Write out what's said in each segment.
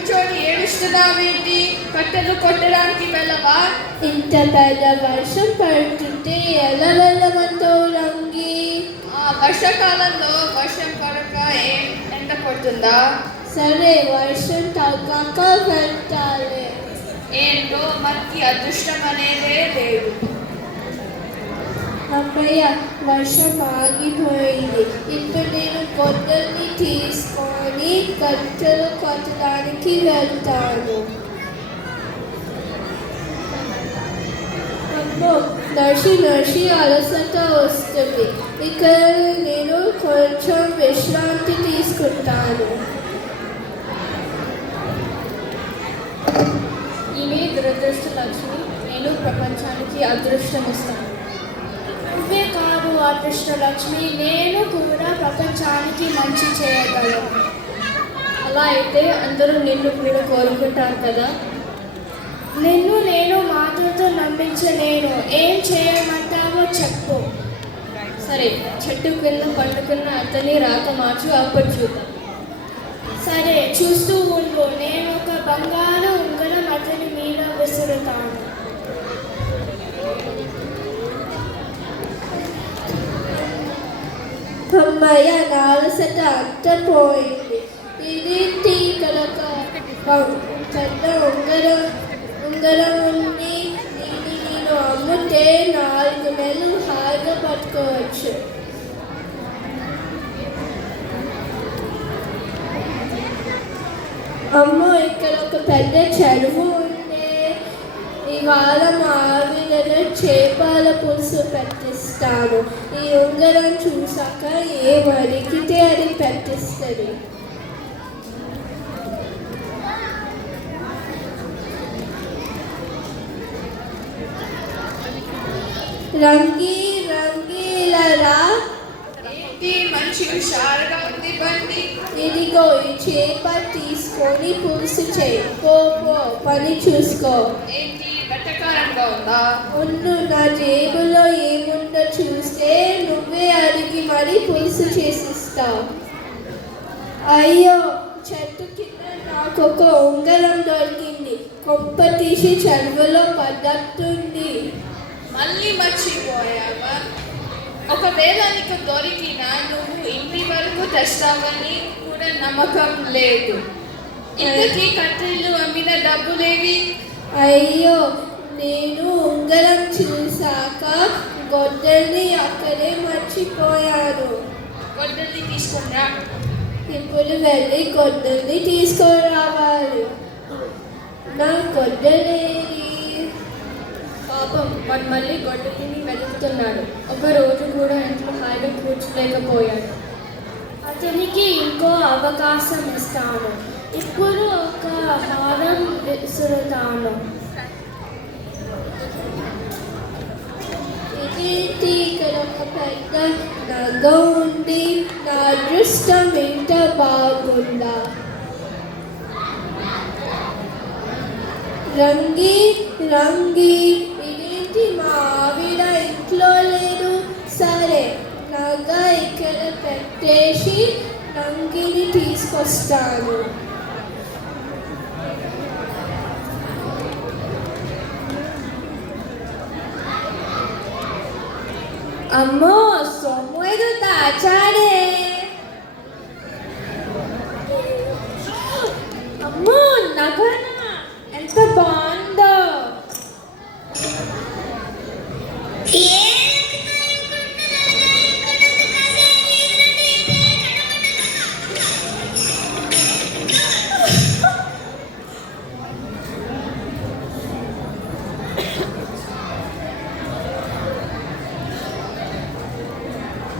కూర్చొని ఏడుస్తున్నావేంటి? కట్టెలు కొట్టడానికి వెళ్ళవా? ఇంత పెద్ద వర్షం పడుతుంటే ఎలా వెళ్ళమంటావు రంగి? వర్షాకాలంలో వర్షం పడక ఎండ కొడుతుందా? సరే, వర్షం తగ్గాక వెళ్తాలే. ఏంటో మనకి అదృష్టం అనేదే లేదు. అమ్మయ్య, వర్షం ఆగిపోయింది. ఇప్పుడు నేను గొడ్డల్ని తీసుకొని కట్టెలు కొట్టడానికి వెళ్తాను. అమ్మో, నడిచి అలసట వస్తుంది. ఇక్కడ నేను కొంచెం విశ్రాంతి తీసుకుంటాను. ఈమె దురదృష్ట లక్ష్మి. నేను ప్రపంచానికి అదృష్టం ఇస్తాను. నువ్వే కాదు అదృష్ట లక్ష్మి, నేను కూడా ప్రపంచానికి మంచి చేయగలను. అలా అయితే అందరూ నిన్ను కూడా కోరుకుంటారు కదా. నేను మాటలతో నమ్మించలేను. ఏం చేయమంటావో చెప్పు. సరే, చెట్టు కింద పండుకున్న అతని రాక మార్చు, అప్పుడు చూద్దాం. సరే, చూస్తూ ఉండు. నేను ఒక బంగారు ఉంగరం అతని మీద విసురుతాను. అమ్మయ్య, నా అలసట అంత పోయింది. ఇది ఇక్కడ పెద్ద ఉంగరం ఉంది. నేను అమ్ముతే 4 నెలలు హాయిగా పట్టుకోవచ్చు. అమ్మో, ఇక్కడ ఒక పెద్ద చెరువు ఉంది. ఇవాళ మా ఆవిడలో చేపల పులుసు పెట్టిస్తాను. ఈ ఉంగరం చూసాక ఏం అడిగితే అది పెట్టిస్తుంది. రంగీలరా, మంచి హుషారుగా ఉంది బండి. ఇదిగో ఈ చేప తీసుకొని పులుసు చేయి. పో పని చూసుకో. ఏంటి, వెటకారంగా ఉందా? ఉండు, నా జేబులో ఏముందో చూస్తే నువ్వే అడిగి మరీ పులుసు చేసిస్తావు. అయ్యో, చెట్టు కింద నాకు ఒక ఉంగరం దొరికింది. కొంప తీసి చెరువులో పడ్డట్టుంది. మళ్ళీ మర్చిపోయావా? ఒకవేళ నీకు దొరికినా నువ్వు ఇంటి వరకు తెస్తావని కూడా నమ్మకం లేదు. ఇంతకీ కట్టెలు అమ్మిన డబ్బులేవి? అయ్యో, నేను ఉంగరం చూసాక గొడ్డల్ని అక్కడే మర్చిపోయాను. గొడ్డల్ని తీసుకున్నా. ఇప్పుడు వెళ్ళి గొడ్డల్ని తీసుకురావాలి. నా గొడ్డలేది? పాపం, వాడు మళ్ళీ గొడ్డలిని వెతుకుతున్నాడు. ఒక రోజు కూడా ఇంట్లో హాయిగా కూర్చోలేకపోయాడు. అతనికి ఇంకో అవకాశం ఇస్తాను. ఇప్పుడు ఒక హారం విసురుతాను. ఇది ఇక్కడ ఒక పెద్ద నగ ఉంది. నా అదృష్టం ఎంత బాగుందా. రంగి, ఇదేంటి మా ఆవిడ ఇంట్లో లేదు. సరే, నగ ఇక్కడ పెట్టేసి రంగిని తీసుకొస్తాను. అమ్మో, సొమ్ము ఏదో దాచాడే. అమ్మో, నగనా ఎంత బాగుందో.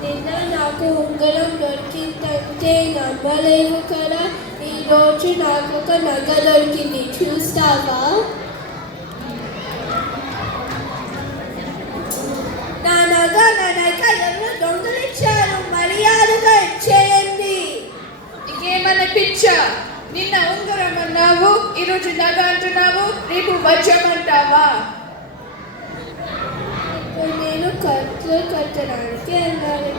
నిన్న నాకు ఉంగరం దొరికిందంటే నమ్మలేవు కదా. ఈరోజు నాకు ఒక నగ దొరికింది, చూస్తావా? నా నగ ఎవరో దొంగలిచ్చారు. మర్యాదగా ఇచ్చేయండి. ఇంకేమన్నా పిచ్చా? నిన్న ఉంగరం అన్నావు, ఈరోజు నగ అంటున్నావు, రేపు వజ్రమంటావా? ఇప్పుడు నేను ఖర్చు కట్టడానికి వెళ్ళాలి.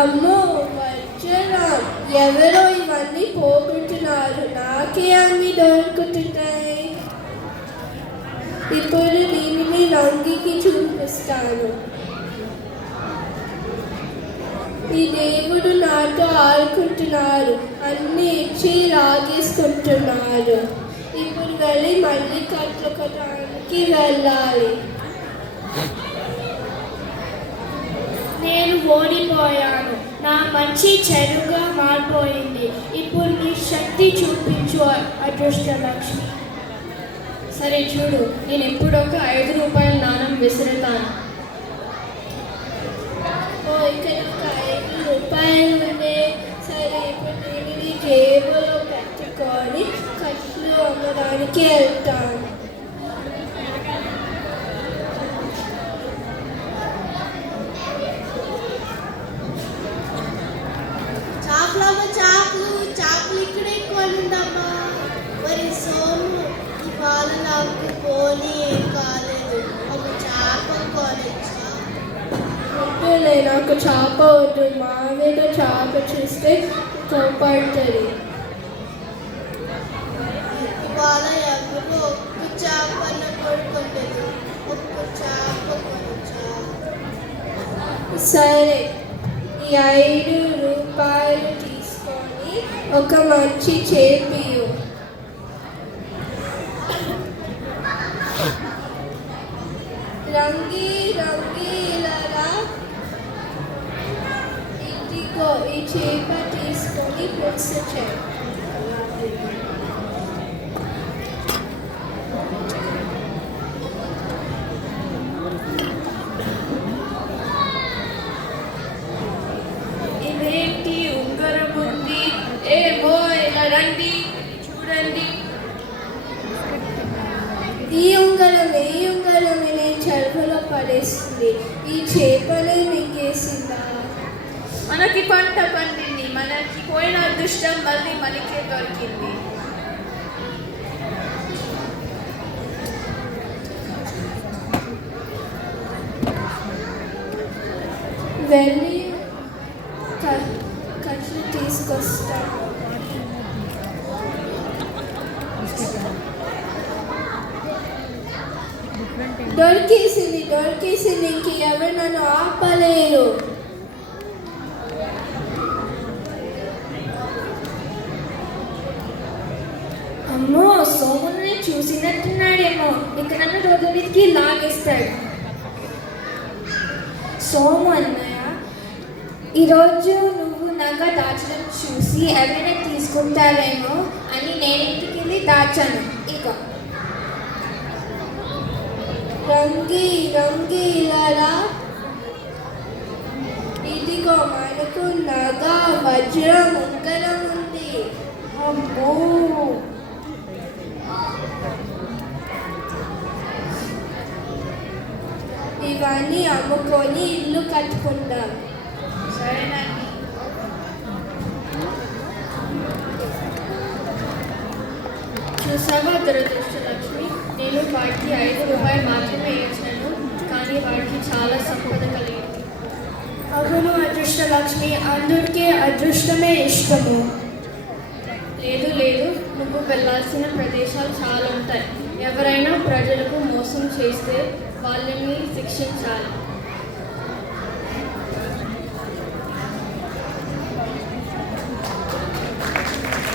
అమ్మో వజ్రం, ఎవరో ఇవన్నీ పోగొట్టున్నారు, నాకే అన్ని దొరుకుతున్నాయి. ఇప్పుడు దీనిని రంగికి చూపిస్తాను. ఈ దేవుడు నాతో ఆడుకుంటున్నారు, అన్ని ఇచ్చి లాగేసుకుంటున్నారు. ఇప్పుడు వెళ్ళి మళ్ళీ కట్టుకోవడానికి వెళ్ళాలి. నేను ఓడిపోయాను, నా మంచి చెడుగా మారిపోయింది. ఇప్పుడు నీ శక్తి చూపించు అదృష్టలక్ష్మి. సరే చూడు, నేను ఎప్పుడొక 5 రూపాయల నాణం విసురుతాను. ఓ ఇక్కడ ఒక 5 రూపాయలు ఉంది. సరే ఇప్పుడు దీనిని జేబులో పెట్టుకొని ఖర్చులు అమ్మడానికి వెళ్తాను. చాకులు ఇక్కడే కొనుందమ్మా. మరి సోము ఇవాళ నాకు పోనీ ఏం కాలేదు, ఒక చేప కొనొచ్చా? వద్దులే, నాకు చేప వద్దు. మా మీద చేప చూస్తే కోపడుతుంది. ఇవాళ ఎవరు ఒక్క చేపను కొనుక్కుంటుంది, ఒక్క చేప కొనొచ్చా? సరే, ఈ 5 రూపాయలు తీసుకొని ఒక మంచి చేపియు. రంగీలరా, ఇదిగో ఈ చేప తీసుకొని పులుసు చేయి. ఇదేంటి ఉంగరం ఉంది? ఏమో, ఇలా రండి చూడండి. ఈ ఉంగరం నేను చెరువులో పడేస్తుంది. ఈ చేపలు మింగేసిందా? మనకి పంట పండింది, మనకి పోయిన అదృష్టం మళ్ళీ మనకే దొరికింది. వెళ్ళి ఖర్చు తీసుకొస్తాను. దొరికేసింది. ఇంక ఎవరు నన్ను ఆపలేరు. అమ్మో, సోముని చూసినట్టున్నాడేమో, ఇక నన్ను రోజుకి లాగేస్తాడు. సోము అన్నయ్య, ఈరోజు నువ్వు నగ దాచడం చూసి ఎవరైనా తీసుకుంటారేమో అని నేను ఇంటికి వెళ్ళి దాచాను. ఇక రంగీలరా, ఇదిగో మనకు నగ వజ్రం ఉంగరం ఉంది. అమ్మో, ఇవన్నీ అమ్ముకొని ఇల్లు కట్టుకుందాం. సరేనండి. చూసావా దురదృష్టలక్ష్మి, నేను వాడికి 5 రూపాయలు మాత్రమే ఇచ్చాను, కానీ వాడికి చాలా సంపద కలిగింది. అవును అదృష్టలక్ష్మి, అందరికీ అదృష్టమే ఇష్టము. లేదు, నువ్వు వెళ్ళాల్సిన ప్రదేశాలు చాలా ఉంటాయి. ఎవరైనా ప్రజలకు మోసం చేస్తే వాళ్ళని శిక్షించాలి.